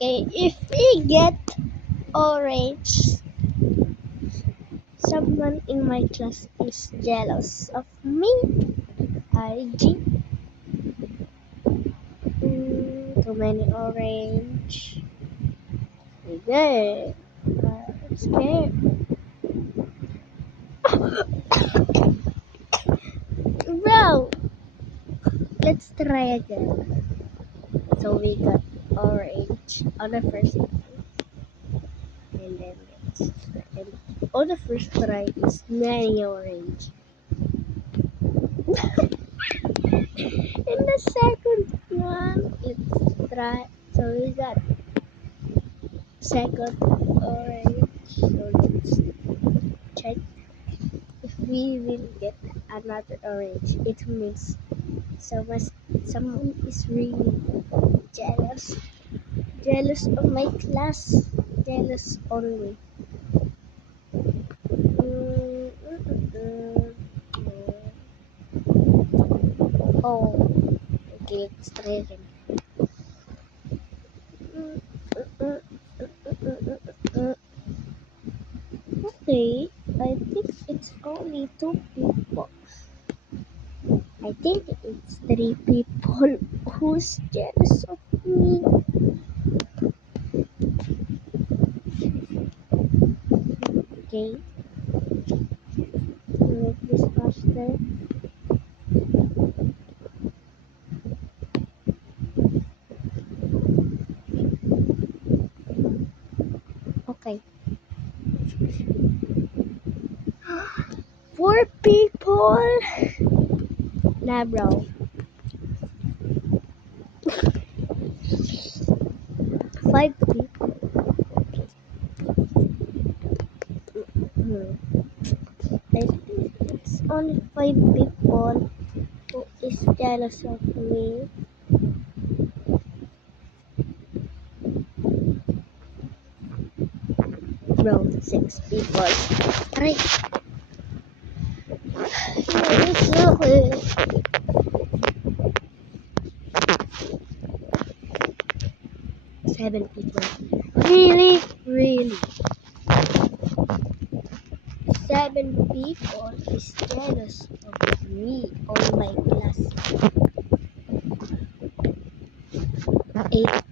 Okay, if we get orange, someone in my class is jealous of me. IG. Too many orange. Okay. I'm scared. Bro, let's try again. So we got orange on the first try. And then and on the first try is many orange. In the second one, let's try. So we got second orange. So let's check if we will get another orange. It means someone is really jealous. Jealous of my class. Jealous only. Mm, mm, mm, Oh, okay, let's try again. Mm, mm, mm. Okay, I think it's only two people. I think it's three people who's jealous of me. Okay, make this faster. Okay. Four people. Nah, bro. Five people. Hmm. I think it's only five people who is jealous of me. Bro, six people. Right. It's okay. Seven people. Really? Really? Seven people is jealous of me on my class. Eight